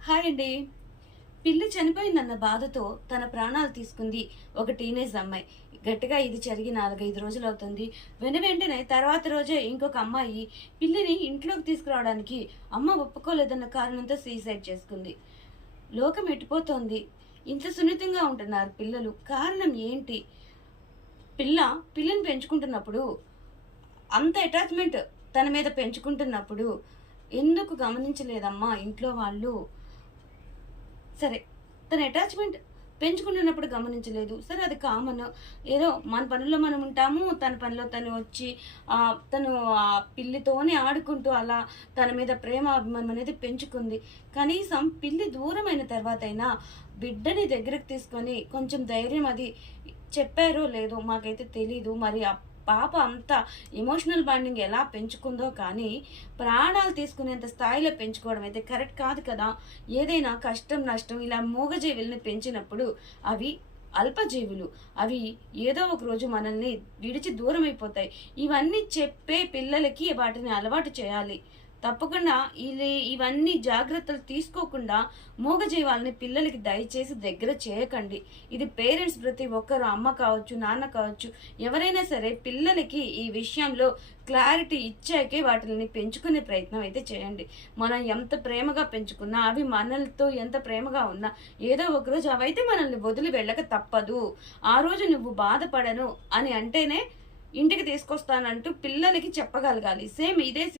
Hi అండి. పిల్లి చనిపోయిందన్న బాధతో తన ప్రాణాలు తీసుకుంది ఒక టీనేజ్ అమ్మాయి. గట్టిగా ఇది జరిగి 4, 5 రోజులవుతుంది. వెంటనే తర్వాత రోజే ఇంకొక అమ్మాయి పిల్లిని ఇంట్లోకి తీసుకురావడానికి అమ్మ ఒప్పుకోలేదన్న కారణంతో సూసైడ్ చేసుకుంది. లోకం ఎట్టిపోతోంది. ఇంత సున్నితంగా ఉంటున్నారు పిల్లలు. కారణం ఏంటి? పిల్లని పెంచుకుంటున్నప్పుడు అంత అటాచ్‌మెంట్ తన మీద పెంచుకుంటున్నప్పుడు ఎందుకు గమనించలేదమ్మా ఇంట్లో వాళ్ళు? సరే. తన అటాచ్‌మెంట్ పెంచుకుంటున్నప్పుడు గమనించలేదు. సరే అది కామన్. ఏదో మన పనుల్లో మనం ఉంటాము. తన పనిలో తను వచ్చి తను ఆ పిల్లితోనే ఆడుకుంటూ అలా తన మీద ప్రేమ, అభిమానం అనేది పెంచుకుంది. కనీసం పిల్లి దూరమైన తర్వాతైనా బిడ్డని దగ్గరికి తీసుకొని కొంచెం ధైర్యం అది చెప్పారో లేదో మాకైతే తెలీదు. మరి పాప అంత ఎమోషనల్ బాండింగ్ ఎలా పెంచుకుందో కానీ ప్రాణాలు తీసుకునేంత స్థాయిలో పెంచుకోవడం అయితే కరెక్ట్ కాదు కదా. ఏదైనా కష్టం నష్టం ఇలా మూగజీవుల్ని పెంచినప్పుడు అవి అల్పజీవులు. అవి ఏదో ఒక రోజు మనల్ని విడిచి దూరం అయిపోతాయి. ఇవన్నీ చెప్పే పిల్లలకి వాటిని అలవాటు చేయాలి. తప్పకుండా ఇవన్నీ జాగ్రత్తలు తీసుకోకుండా మూగజీవాలని పిల్లలకి దయచేసి దగ్గర చేయకండి. ఇది పేరెంట్స్ ప్రతి ఒక్కరు, అమ్మ కావచ్చు, నాన్న కావచ్చు, ఎవరైనా సరే పిల్లలకి ఈ విషయంలో క్లారిటీ ఇచ్చాకే వాటిని పెంచుకునే ప్రయత్నం అయితే చేయండి. మనం ఎంత ప్రేమగా పెంచుకున్నా, అవి మనలతో ఎంత ప్రేమగా ఉన్నా ఏదో ఒకరోజు అవైతే మనల్ని వదిలి వెళ్ళక తప్పదు. ఆ రోజు నువ్వు బాధపడను అని అంటేనే ఇంటికి తీసుకొస్తానంటూ పిల్లలకి చెప్పగలగాలి. సేమ్ ఇదే